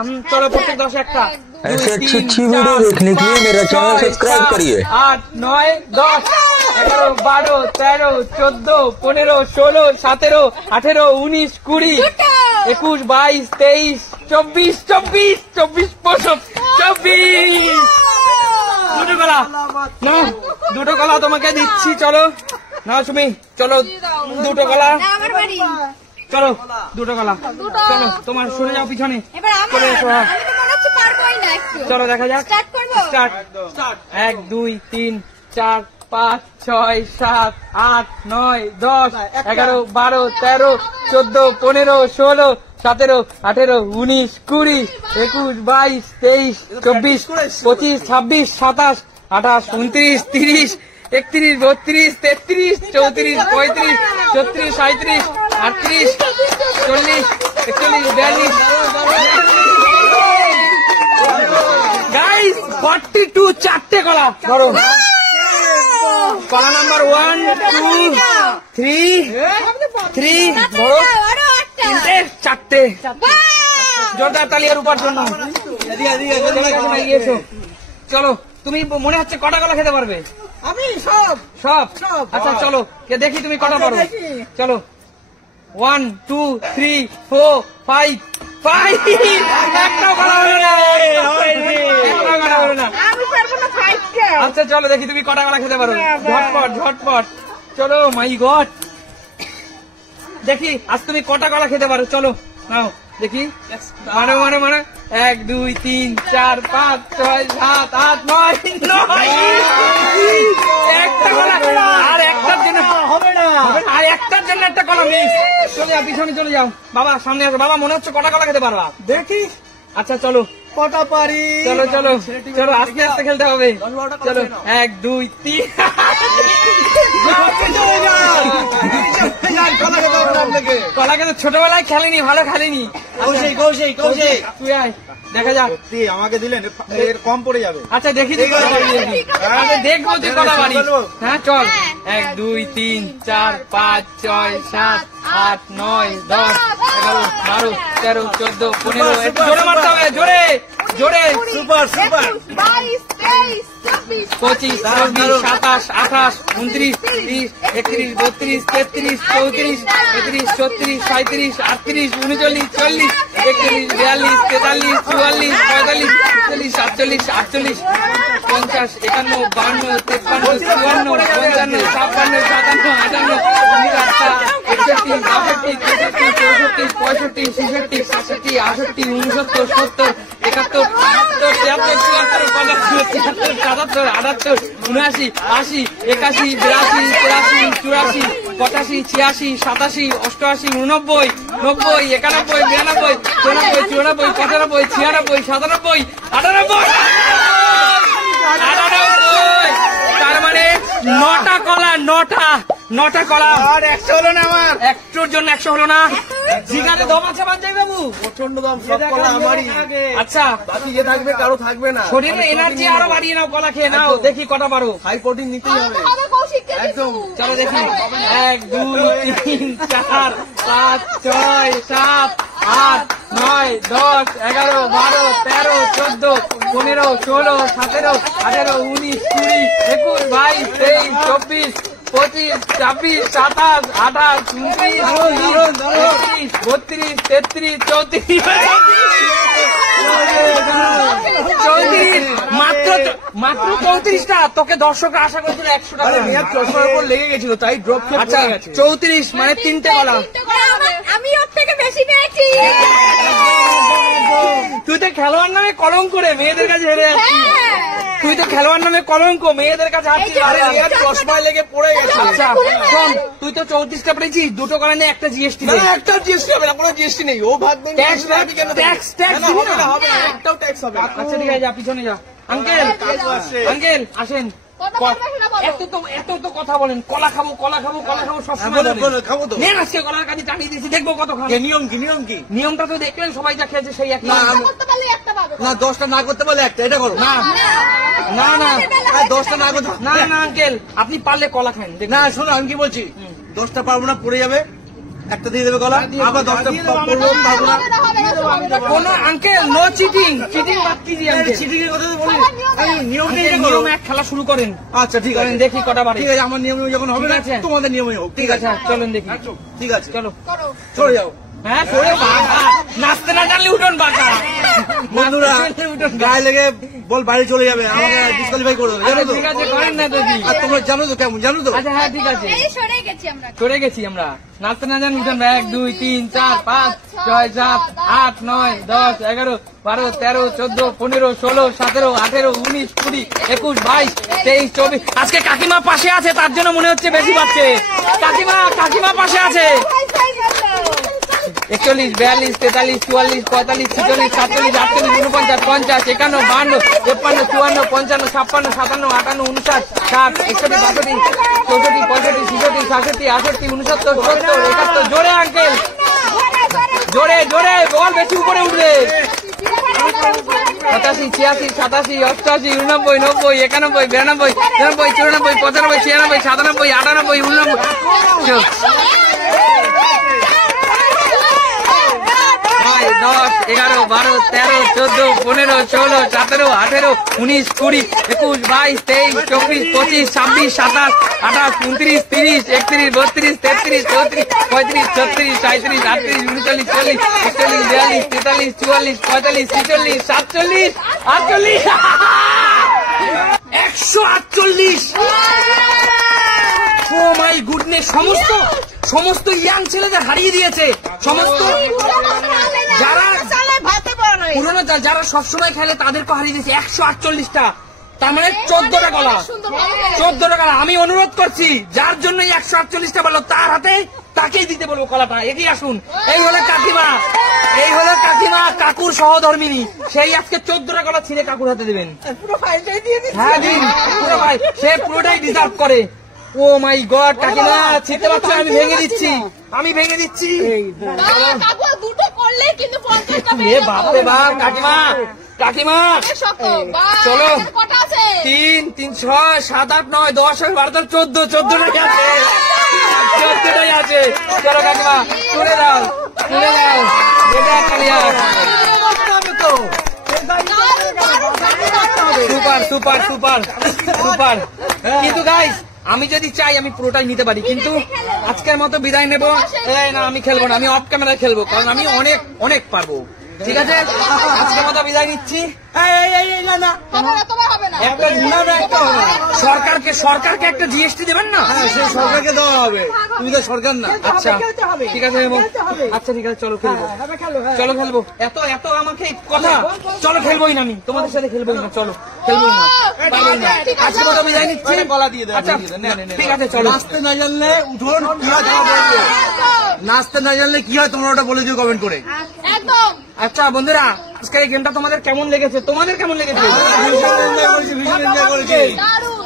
चलो प्रत्येक 10 একটা। ऐसे अच्छी अच्छी वीडियो देखने के लिए मेरा चैनल सब्सक्राइब करिए। 8 9 10 11 12 13 14 15 16 17 18 19 20 21 22 23 24 24 24 24 দুটো কলা না, দুটো কলা তোমাকে দিচ্ছি। চলো না সুমি, চলো দুটো কলা, চলো দুটো কলা, চলো তোমার সরে যাও পিছনে, চলো দেখা যাক। স্টার্ট। 1 2 3 4 5 6 7 8 9 10 11 12 13 14 15 16 17 18 19 20 21 22 23 24 25 26 27 28 29 30 31 32 33 34 35 36 37 38 40 41 42 গাইস 42 চারটে কলা ধরো। কলা নাম্বার 1 2 3 ধরো, চারটে। জোরদার তালি আর উপর জন্য। চলো তুমি মনে হচ্ছে কটা কলা খেতে পারবে? আমি সব। আচ্ছা চলো দেখি তুমি কটা পারো। চলো 1 2 3 4 5 একটা কলা হলো না। আচ্ছা চলো দেখি তুমি কটা কলা খেতে পারো। ঝটপট চলো। মাই গড, দেখি আজ তুমি কটা কলা খেতে পারো। চলো নাও দেখি। মানে 1 2 3 4 5 6 7 8 9 একটা কলা আর একটার জন্য হবে না, আর একটার জন্য একটা কলা মিস। চলে যাও পিছনে, চলে যাও। বাবা সামনে আসো। বাবা মনে হচ্ছে কটা কলা খেতে পারবা দেখি। আচ্ছা চলো কটা পারি। চলো আস্তে আস্তে খেলতে হবে। চলো 1 2 3 কলা কিন্তু ছোটবেলায় খেলেনি, ভালো খেলেনি। তুই আয় দেখা যাক। আমাকে দিলেন কম পড়ে যাবে। আচ্ছা দেখি দেখবো তুই কটা পারি। হ্যাঁ চল 1 2 3 4 5 6 7 8 9 10 11 12 13 14 15 একটু জোরে মারতে হবে, জোরে। সুপার 22 23 25 26 27 28 29 30 31 32 33 34 35 36 37 38 39 40 41 42 43 44 45 46 47 48 50 51 52 53 54 55 56 57 58 61 62 63 64 65 66 67 68 69 70 71 72 73 74 75 77 80 81 82 83 84 85 86 87 88 89 90 91 92 93 94 95 96 97 98 তার মানে 9টা কলা, 9টা কলা। আর 100 হলো না আমার। একটুর জন্য 100 হলো না। জিগারে দম আছে বাঞ্জাই বাবু? প্রচন্ড দম। সব কলা আমারই। আচ্ছা বাকি যে থাকবে কারো থাকবে না। শরীরে এনার্জি আরো বাড়িয়ে নাও, কলা খেয়ে নাও। দেখি কটা পারো। হাই প্রোটিন নিতেই হবে একদম। চলো দেখি 1 2 3 4 5 6 7 8 9 10 11 12 13 14 15 16 17 18 19 20 21 22 23 24 25 26 27 28 29 32 33 34 মাত্র 34টা। তোকে দর্শকরা আশা করছিল 100টা। চশমার উপর লেগে গেছিল তাই ড্রপ। আচ্ছা 34 মানে 3টে কলা। আমি ওর থেকে বেশি পেয়েছি। তুই তো খেলোয়াড় নামে কলঙ্ক করে মেয়েদের কাছে হেরে যাচ্ছিস। তুই তো খেলোয়াড় নামে কলঙ্ক, মেয়েদের কাছে হারছিস। চশমায় লেগে পড়ে গেছে। আচ্ছা শোন, তুই তো 34টা পেয়েছিস, দুটো কলা নিয়ে একটা জিএসটি না, একটা জিএসটি হবে না, কোনো জিএসটি নেই। ও ভাগ ট্যাক্স হবে না, হবে না, একটাও ট্যাক্স হবে না। আচ্ছা ঠিক আছে, যা পিছনে যা। আঙ্কেল আসেন। এত তো কথা বলেন, কলা খাবো সবসময় খাবো তো। নেন আজকে কলার কাছে টানিয়ে দিয়েছি, দেখবো কত খান। নিয়ম কি? নিয়মটা তো দেখলেন, সবাই যা খেয়েছে সেই এক। না 10টা না করতে পারলে একটা, এটা করো। না 10টা না করতে না আঙ্কেল, আপনি পারলে কলা খান। না শোনো, আমি কি বলছি, 10টা পারবো না, পড়ে যাবে। একটা দিয়ে দেবে গলা, আবার 10টা করবো, পারবো না। কোন আঙ্কেল নো চিটিং, চিটিং বাদ দিজি আঙ্কেল। চিঠির কথা তো বলি, আমি নিয়ম নেই আঙ্কেল, নিয়ম এক খেলা শুরু করেন। আচ্ছা ঠিক আছে, করেন, দেখি কটা বাড়ি। ঠিক আছে, আমার নিয়ম যখন হবে না ঠিক আছে। তোমাদের নিয়মই হোক। ঠিক আছে, চলেন দেখি। ঠিক আছে, চলো। চলে যাও। হ্যাঁ, সরে বাবা, নাচতে না জানলে উঠোন বাঁকা। বন্ধুরা গায়ে লেগে বল বাড়ি চলে যাবে, আমাকে ডিসকোয়ালিফাই করে দেবে, জানো তো? ঠিক আছে, করেন না দেখি। আর তোমরা জানো তো কেমন, জানো তো? আচ্ছা, হ্যাঁ ঠিক আছে, এই সরে গেছি আমরা। চলে গেছি আমরা। নাচতে না জানি উঠোন 1 2 3 4 5 6 7 8 9 10 11 12 13 14 15 16 17 18 19 20 21 22 23 24। আজকে কাকিমা পাশে আছে, তার জন্য মনে হচ্ছে বেশি পাচ্ছে। কাকিমা পাশে আছে। 41 42 43 44 45 46 47 48 49 50 51 52 53 54 55 56 57 58 59 60 61 62 63 64 65 66 67 68 69 70 জোরে আঙ্কেল, জোরে জোরে বল, বেশি উপরে উঠবে। 85 86 87 88 89 90 91 92 93 94 95 96 97 98 99 10 11 12 13 14 15 16 17 18 19 20 21 22 23 24 25 26 27 28 29 30 31 32 33 34 35 36 37 38 39 40 41 42 43 44 45 46 47 48 148। ও মাই গুডনেস, সমস্ত ইয়াং ছেলেদের হারিয়ে দিয়েছে। সমস্ত যারা পুরোনো যারা সবসময় খেলে তাদেরকে হারিয়ে দিয়েছে 148টা, তার মানে 14টা গলা। 14টা গলা। আমি অনুরোধ করছি, যার জন্য 148টা বললো তার হাতে তাকেই দিতে বলবো কলাটা। এগিয়ে আসুন। এই হলো কাকিমা, কাকুর সহধর্মিনী। সেই আজকে 14টা গলা ছিঁড়ে কাকুর হাতে দেবেন। হ্যাঁ দিন, পুরো ভাই, সে পুরোটাই ডিজার্ভ করে। ও মাই গড, কাকিমা ছিঁড়তে পারছো? আমি ভেঙে দিচ্ছি। দুটো করলে কিন্তু 50টা এ বাপ রে বাপ, কাকিমা চলো। 3 3 6 7 8 9 10 12 13 14টাই আছে। চলো কাকিমা, তুলে দাও। সুপার। কিন্তু গাইস, আমি যদি চাই আমি পুরোটাই নিতে পারি, কিন্তু আজকের মতো বিদায় নেব। না, আমি খেলবো না, আমি অফ ক্যামেরায় খেলবো, কারণ আমি অনেক পারবো। ঠিক আছে, আজকের মতো বিদায় নিচ্ছি। সরকারকে একটা জিএসটি দেবেন না? হ্যাঁ, সে সরকারকে দেওয়া হবে, তুমি তো সরকার না। আচ্ছা ঠিক আছে, আচ্ছা ঠিক আছে, চলো খেলবো। চলো খেলবো। এত আমাকে কথা, চলো খেলবোই না, আমি তোমাদের সাথে খেলবোই না। চলো খেলবোই না, আজকে মতো বিদায় নিচ্ছি। গলা দিয়ে দেয়। আচ্ছা ঠিক আছে, চলো। নাচতে না জানলে উঠোন কি হয় তোমরা বলবে, নাচতে না জানলে কি হয় তোমরা ওটা বলে দিও কমেন্ট করে। একদম। আচ্ছা বন্ধুরা, আজকের এই গেমটা তোমাদের কেমন লেগেছে? ভীষণ এনজয় করেছি।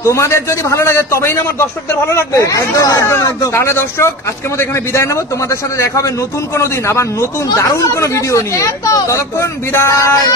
তোমাদের যদি ভালো লাগে তবেই না আমার দর্শকদের ভালো লাগবে। একদম। তাহলে দর্শক, আজকের মতো এখানে বিদায় নেবো। তোমাদের সাথে দেখা হবে নতুন কোনো দিন, আবার নতুন দারুণ কোনো ভিডিও নিয়ে। ততক্ষণ বিদায়।